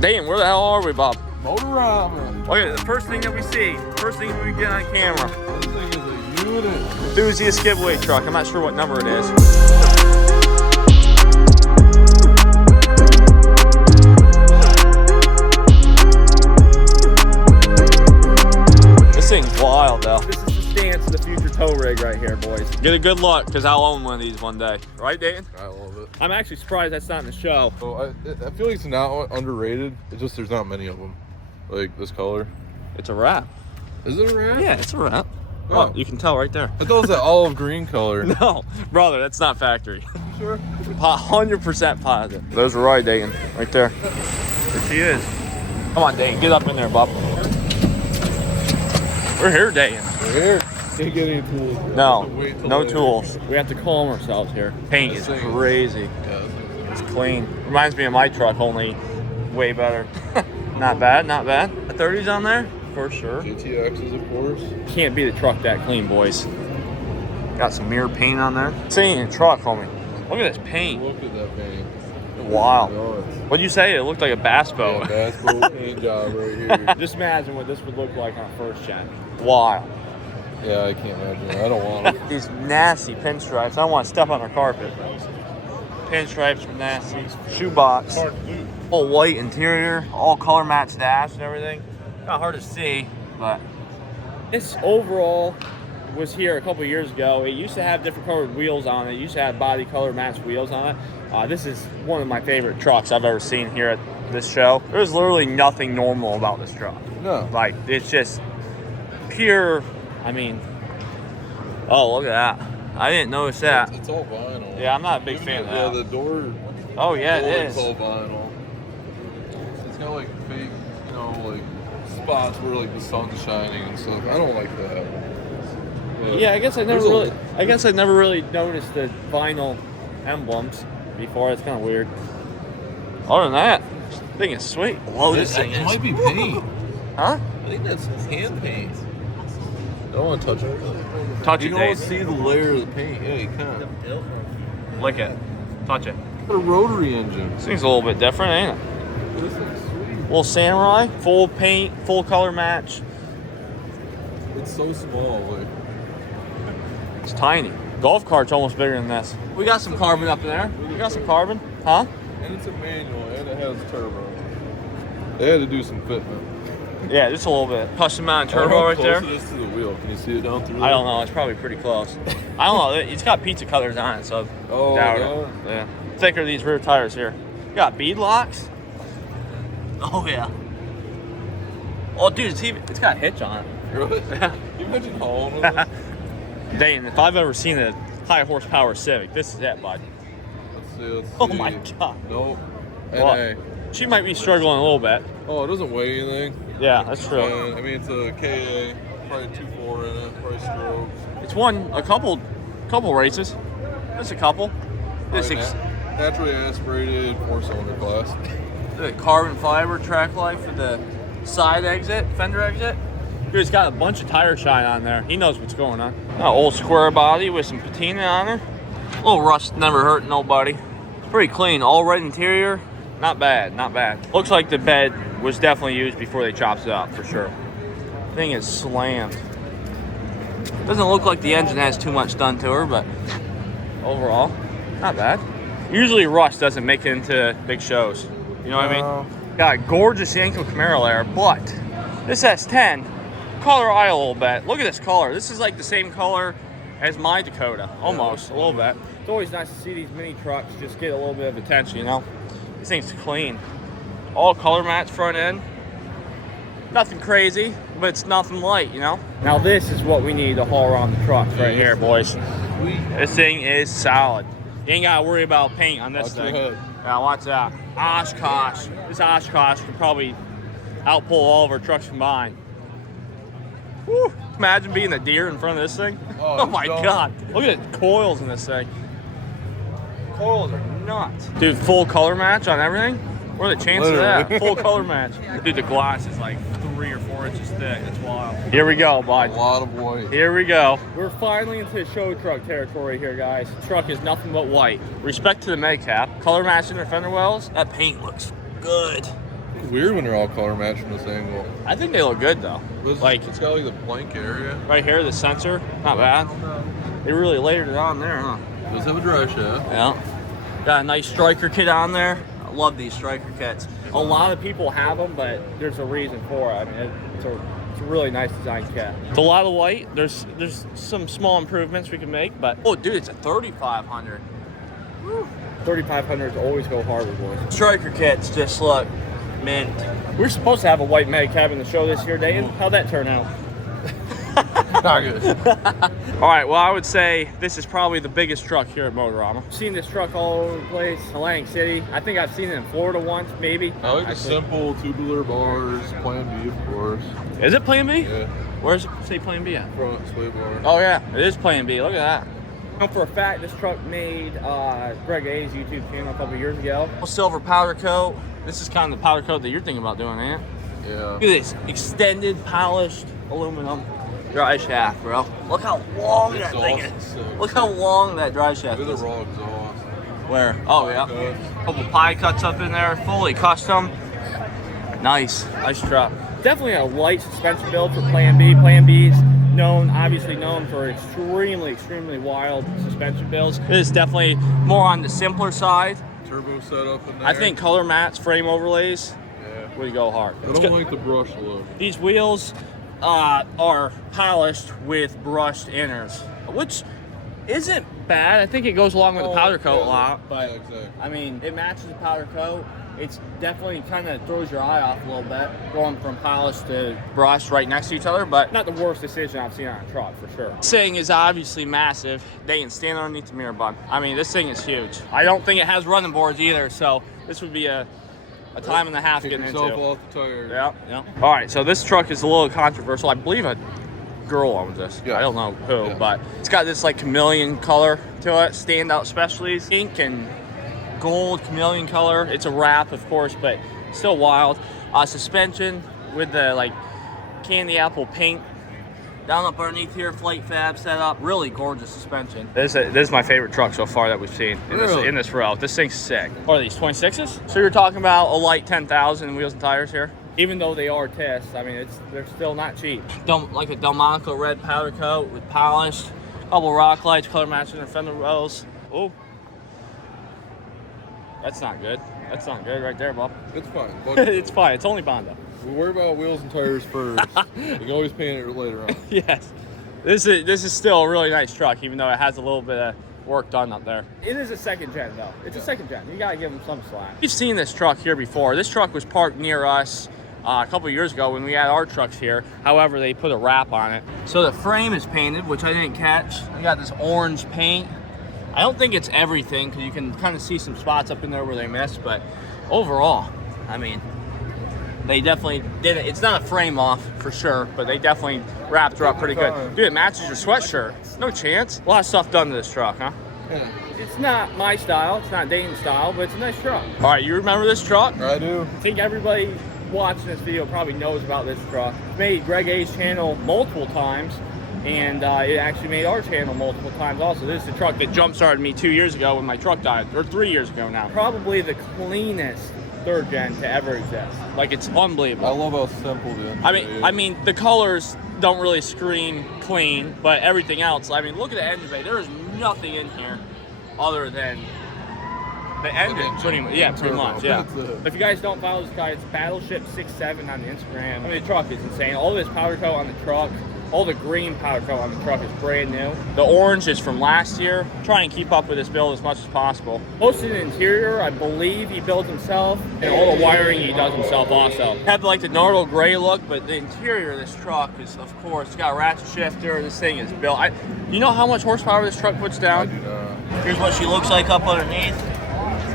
Damn, where the hell are we, Bob? MOTORAMMA. Okay, the first thing that we see, first thing we get on camera. This thing is a unit. Enthusiast giveaway truck. I'm not sure what number it is. This thing's wild, though. This is the stance of the future tow rig right here, boys. Get a good look, because I'll own one of these one day. Right, Dayton? I love it. I'm actually surprised that's not in the show. So I feel like it's not underrated. It's just there's not many of them. Like this color. It's a wrap. Is it a wrap? Yeah, it's a wrap. Oh. Oh, you can tell right there. I thought it was that olive green color. No, brother, that's not factory. Sure. 100% positive. Those are right, Dayton. Right there. There she is. Come on, Dayton. Get up in there, Bob. We're here, Dayton. We're here. Can't get any tools. No, no tools. We have to calm ourselves here. Paint is This thing crazy. Yeah, It's clean. Reminds me of my truck, only way better. Not bad, not bad. The 30s on there? For sure. GTXs, of course. Can't be the truck that clean, boys. Got some mirror paint on there. This ain't a truck, homie. Look at this paint. Look at that paint. Wow. Oh, What'd you say? It looked like a bass boat. yeah, bass boat paint job right here. Just imagine what this would look like on a first gen. Wow. Yeah, I can't imagine. I don't want it. These nasty pinstripes. I don't want to step on our carpet. Pinstripes are nasty. Shoebox. All white interior. All color matched dash and everything. Not hard to see, but this overall was here a couple years ago. It used to have different colored wheels on it. It used to have body color matched wheels on it. This is one of my favorite trucks I've ever seen here at this show. There's literally nothing normal about this truck. No. Like, it's just pure, I mean, oh, look at that. I didn't notice that. It's all vinyl. Yeah, I'm not a big fan of that. Yeah, the door. Oh, yeah, it It's is. all vinyl. It's got like fake, you know, like spots where like the sun's shining and stuff. I don't like that. But Yeah, I guess I never really noticed the vinyl emblems before. It's kind of weird. Other than that, this thing is sweet. Whoa, this thing it is. might be paint. Huh? I think that's hand paint. I don't want to touch it. Touch You it, don't Dave. see the layer of the paint. Yeah, you can. Lick it. Touch it. Got a rotary engine. This thing's a little bit different, ain't it? This thing's sweet. Little samurai, full paint, full color match. It's so small. Like, It's tiny. Golf cart's almost bigger than this. We got some carbon up in there. We got some carbon, huh? and it's a manual and it has turbo. They had to do some fitment. Yeah, just a little bit. Custom mounted I don't turbo know how right there. close it is to the wheel. Can you see it down through there? I don't know. It's probably pretty close. I don't know. It's got pizza colors on it, so Oh, doubt yeah? it. Yeah. Thicker these rear tires here. You got bead locks. Oh yeah. Oh dude, it's got a hitch on it. Really? Yeah. Can you imagine hauling with it? Dang, if I've ever seen a high horsepower Civic, this is it, bud. Let's see. Oh my god. Nope. Well, NA. she might be struggling a little bit. Oh, it doesn't weigh anything. Yeah, that's true. I mean, it's a KA, probably 2.4 in it, probably strokes. It's won a couple races. Just a couple. This Naturally aspirated 4-cylinder class. the carbon fiber track light for the side exit, fender exit. Dude, it's got a bunch of tire shine on there. He knows what's going on. Old square body with some patina on her. A little rust never hurt nobody. It's pretty clean. All red interior. Not bad, not bad. Looks like the bed was definitely used before they chopped it up, for sure. Thing is slammed. Doesn't look like the engine has too much done to her, but overall, not bad. Usually rust doesn't make it into big shows. You know what I mean? Got a gorgeous Yanko Camaro there, but this S10, color eye a little bit. Look at this color. This is like the same color as my Dakota, almost, a little bit. It's always nice to see these mini trucks just get a little bit of attention, you know? This thing's clean. All color match front end. Nothing crazy, but it's nothing light, you know? Now this is what we need to haul around the trucks right here, boys. This thing is solid. You ain't gotta worry about paint on this thing. Yeah, watch that. Oshkosh. This Oshkosh can probably outpull all of our trucks combined. Woo. Imagine being a deer in front of this thing. Oh my god. Look at the coils in this thing. Coils are nuts. Dude, full color match on everything? What are the chances of that? Full color match. Dude, the glass is like 3 or 4 inches thick. It's wild. Here we go, bud. A lot of white. Here we go. We're finally into show truck territory here, guys. The truck is nothing but white. Respect to the med cap. Color matching their fender wells. That paint looks good. It's weird when they're all color matched from this angle. I think they look good though. Like it's got like the blank area. Right here, the sensor, not bad. They really layered it on there, huh? It does have a dry shaft. Yeah. Got a nice striker kit on there. I love these striker kits. A lot of people have them, but there's a reason for it. I mean, it's a really nice design kit. It's a lot of white. There's some small improvements we can make, but oh, dude, it's a 3500. 3500s always go harder, boys. Striker kits just look mint. We were supposed to have a white mag cab in the show this year, Dayton. How'd that turn out? Not good. All right, well, I would say this is probably the biggest truck here at Motorama. I've seen this truck all over the place. Atlantic City. I think I've seen it in Florida once, maybe. I like the simple tubular bars, Plan B, of course. Is it Plan B? Yeah. Where's it say Plan B at? Front sway bar. Oh, yeah, it is Plan B. Look at that. I know for a fact this truck made Greg A's YouTube channel a couple years ago. Silver powder coat. This is kind of the powder coat that you're thinking about doing, ain't it? Yeah. Look at this extended polished aluminum dry shaft, bro. Look how long that thing is. Look how long that dry shaft Look at is. the raw exhaust. Where? Oh, yeah. A couple pie cuts up in there, fully custom. Nice truck. Definitely a light suspension build for Plan B. Plan B's obviously known for extremely wild suspension builds. This is definitely more on the simpler side. Turbo setup in there. I think color mats, frame overlays, would go hard. I don't like the brush look. These wheels are polished with brushed inners, which isn't bad. I think it goes along with the powder coat a lot, but exactly. I mean, it matches the powder coat. It's definitely kind of throws your eye off a little bit, going from polished to brushed right next to each other, but not the worst decision I've seen on a truck, for sure. This thing is obviously massive. They can stand underneath the mirror bud. I mean, this thing is huge. I don't think it has running boards either, so this would be a time and a half getting into. Off the tire. Yeah. All right, so this truck is a little controversial. I believe a girl owns this. Yeah. I don't know who, but it's got this like chameleon color to it, standout specialties, pink and gold chameleon color. It's a wrap, of course, but still wild. Suspension with the like candy apple paint down up underneath here, flight fab setup. Really gorgeous suspension. This is my favorite truck so far that we've seen in this row. This thing's sick. What are these, 26s? So you're talking about a light 10,000 wheels and tires here? Even though they are tests, I mean, they're still not cheap. Like a Delmonico red powder coat with polished, couple rock lights, color matching the fender wells. Oh, that's not good. That's not good right there, Bob. It's fine. It's fine. It's only Bondo. We worry about wheels and tires first. You can always paint it later on. Yes. This is still a really nice truck, even though it has a little bit of work done up there. It is a second gen, though. It's a second gen. You got to give them some slack. You've seen this truck here before. This truck was parked near us a couple years ago when we had our trucks here. However, they put a wrap on it. So the frame is painted, which I didn't catch. I got this orange paint. I don't think it's everything, because you can kind of see some spots up in there where they missed, but overall, I mean, they definitely did it. It's not a frame off for sure, but they definitely wrapped her up pretty good. Dude, it matches your sweatshirt. No chance. A lot of stuff done to this truck, huh? Yeah. It's not my style. It's not Dayton's style, but it's a nice truck. All right, you remember this truck? I do. I think everybody watching this video probably knows about this truck. It's made Greg A's channel multiple times, and it actually made our channel multiple times also. This is the truck that jump-started me 2 years ago when my truck died, or 3 years ago now. Probably the cleanest third gen to ever exist. Like, it's unbelievable. I love how simple the engine is. I mean, the colors don't really scream clean, but everything else, I mean, look at the engine bay. There is nothing in here other than the engine, pretty much. Yeah, pretty much, yeah. If you guys don't follow this guy, it's battleship67 on the Instagram. I mean, the truck is insane. All this powder coat on the truck, all the green powder coat on the truck is brand new. The orange is from last year. Try and keep up with this build as much as possible. Most of the interior, I believe he built himself, and all the wiring he does himself also. Had like the normal gray look, but the interior of this truck is, of course, it's got a ratchet shifter. This thing is built. You know how much horsepower this truck puts down? I do not. Here's what she looks like up underneath.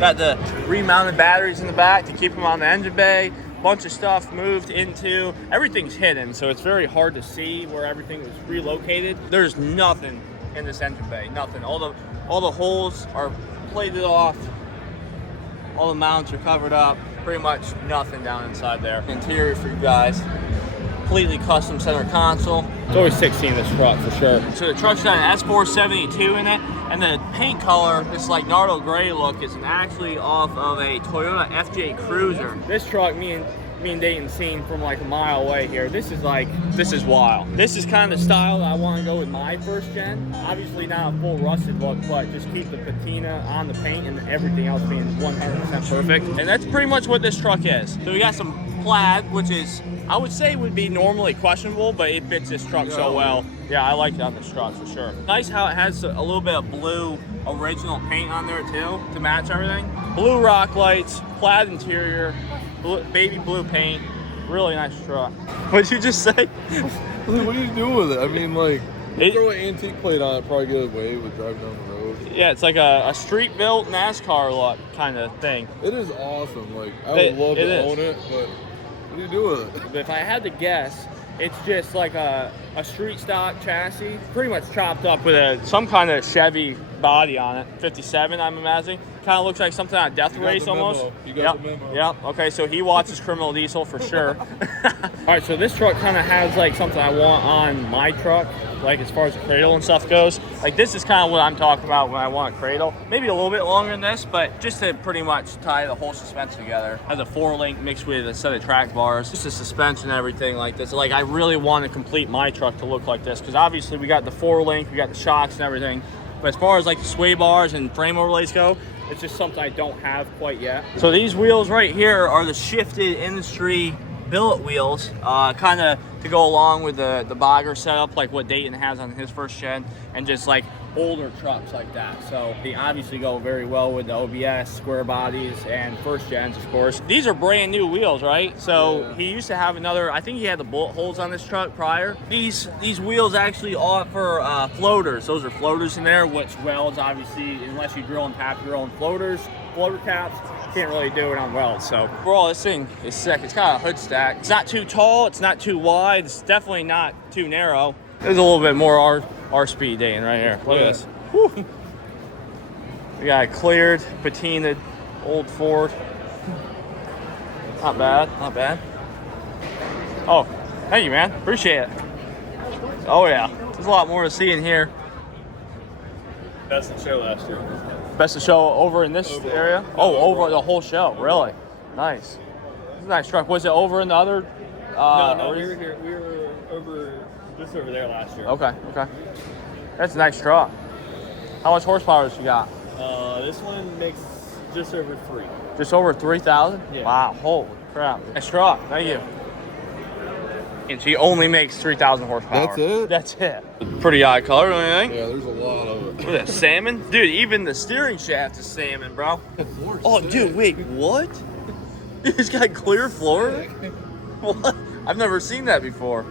Got the remounted batteries in the back to keep them on the engine bay. Bunch of stuff moved into, everything's hidden, so it's very hard to see where everything was relocated. There's nothing in this engine bay, nothing. All the holes are plated off, all the mounts are covered up, pretty much nothing down inside there. Interior for you guys, completely custom center console. It's always 16 this truck for sure. So the truck's got an S472 in it, and the paint color, this like Nardo gray look, is actually off of a Toyota FJ Cruiser. This truck, me and Dayton seen from like a mile away here. This is wild. This is kind of the style that I want to go with my first gen. Obviously not a full rusted look, but just keep the patina on the paint and everything else being 100% perfect. And that's pretty much what this truck is. So we got some plaid, which is, I would say would be normally questionable, but it fits this truck so well. Yeah, I like it on this truck for sure. Nice how it has a little bit of blue original paint on there too to match everything. Blue rock lights, plaid interior, baby blue paint. Really nice truck. What'd you just say? What do you do with it? I mean, like, throw an antique plate on it, probably get away with driving down the road. Yeah, it's like a street-built NASCAR look kind of thing. It is awesome. Like, I would love to own it, but what do you do with it? If I had to guess, it's just like a street stock chassis, pretty much chopped up with some kind of Chevy body on it. 57, I'm imagining. Kind of looks like something on Death Race almost. You got the memo. Yep. Okay, so he watches Criminal Diesel for sure. All right, so this truck kind of has like something I want on my truck, like as far as the cradle and stuff goes. Like this is kind of what I'm talking about when I want a cradle. Maybe a little bit longer than this, but just to pretty much tie the whole suspension together. Has a 4-link mixed with a set of track bars. Just the suspension and everything like this. Like I really want to complete my truck to look like this because obviously we got the 4-link, we got the shocks and everything. But as far as like the sway bars and frame overlays go, it's just something I don't have quite yet. So these wheels right here are the shifted industry billet wheels, kind of to go along with the bogger setup, like what Dayton has on his first gen, and just like older trucks like that. So they obviously go very well with the OBS, square bodies, and first gens, of course. These are brand new wheels, right? So he used to have another, I think he had the bullet holes on this truck prior. These wheels actually offer floaters. Those are floaters in there, which welds, obviously, unless you drill and tap your own floater caps, can't really do it on welds. So overall, this thing is sick. It's got a hood stack. It's not too tall, it's not too wide, it's definitely not too narrow. There's a little bit more our speed, Dayton, right here. Look at this. Whew. We got a cleared, patinaed, old Ford. Not bad, not bad. Oh, thank you, man. Appreciate it. Oh, yeah. There's a lot more to see in here. Best in show last year. Best of show over in this area? Oh, over the whole show. Really? Nice. It's a nice truck. Was it over in the other? No, we were here. We were just over there last year. Okay. That's a nice truck. How much horsepower does you got? This one makes just over 3. Just over 3,000? Yeah. Wow, holy crap. Nice truck. Thank you. And she only makes 3,000 horsepower. That's it? That's it. Pretty odd color, don't you think? Yeah, there's a lot of it. Look at that salmon. Dude, even the steering shaft is salmon, bro. Oh, dude, wait, what? It's got clear floor? What? I've never seen that before.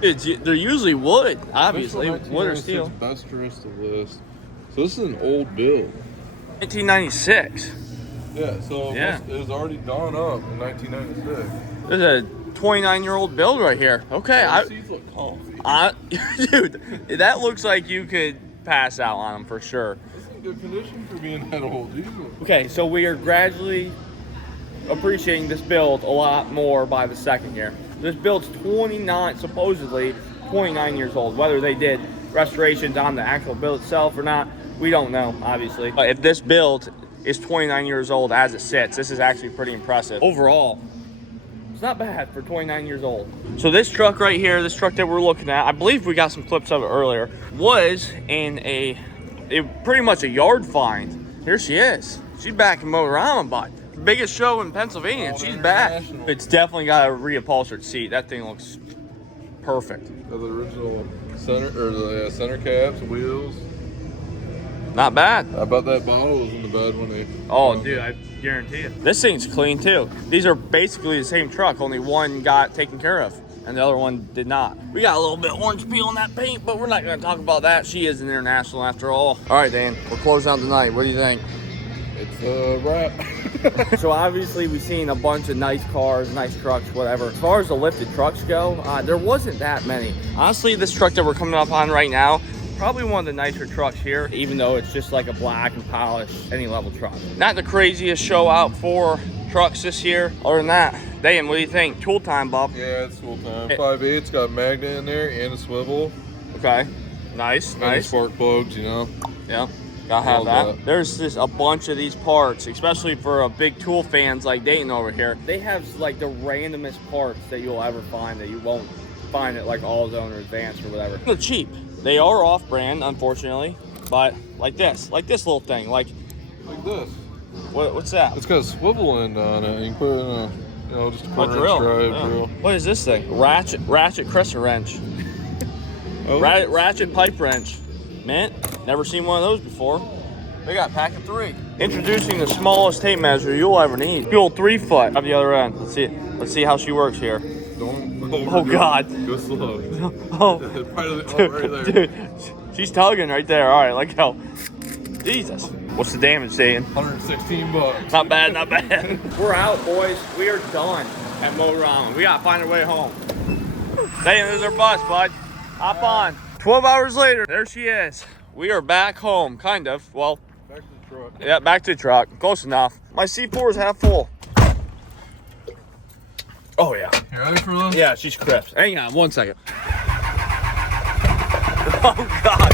Dude, they're usually wood, obviously. Wood or steel. Best tourist list. So this is an old build. 1996. Yeah, so it was already done up in 1996. There's a 29-year-old build right here. Okay, The seats look comfy. Dude, that looks like you could pass out on them for sure. It's in good condition for being that old. Jesus. Okay, so we are gradually appreciating this build a lot more by the second year. This build's supposedly 29 years old. Whether they did restorations on the actual build itself or not, we don't know, obviously. But if this build is 29 years old as it sits, this is actually pretty impressive. Overall, it's not bad for 29 years old. So this truck right here, this truck that we're looking at, I believe we got some clips of it earlier, was in pretty much a yard find. Here she is. She's back in MOTORAMMA, bud. Biggest show in Pennsylvania, and she's back. It's definitely got a reupholstered seat. That thing looks perfect. The original center caps, wheels. Not bad. I bet that bottle was in the bed when they. Oh, dude, I guarantee it. This thing's clean too. These are basically the same truck, only one got taken care of and the other one did not. We got a little bit orange peel on that paint, but we're not going to talk about that. She is an international after all. All right, Dan, we're closing out the night. What do you think? It's a wrap. So obviously we've seen a bunch of nice cars, nice trucks, whatever. As far as the lifted trucks go, there wasn't that many. Honestly, this truck that we're coming up on right now, probably one of the nicer trucks here, even though it's just like a black and polished any level truck. Not the craziest show out for trucks this year. Other than that, damn, what do you think? Tool time, Bob. Yeah, it's full time. 5/8's got a magnet in there and a swivel. Okay. Nice, And nice. spark plugs, you know. Yeah, gotta have All that. that. There's just a bunch of these parts, especially for big tool fans like Dayton over here. They have like the randomest parts that you'll ever find that you won't find at like AutoZone or Advanced or whatever. They're cheap. They are off-brand, unfortunately, but like this little thing, like this. what's that? It's got a swivel end on it. You can put it in a, you know, just a A quarter drill. inch drive Yeah. drill. What is this thing? Ratchet crescent wrench. Oh. Ratchet pipe wrench. Mint. Never seen one of those before. They got a pack of 3. Introducing the smallest tape measure you'll ever need. Good old 3-foot at the other end. Let's see. Let's see how she works here. Don't Oh God. Go slow. Oh, Right there. dude, she's tugging right there. All right, like how. Jesus. What's the damage saying? $116. Not bad, not bad. We're out, boys. We are done at MOTORAMMA. We gotta find our way home. Damn, there's our bus, bud. Hop on. 12 hours later, there she is. We are back home, kind of. Well, Back to the truck. yeah, back to the truck. Close enough. My C4 is half full. Oh, yeah. You ready for this? Yeah, she's crisp. Hang on 1 second. Oh, God.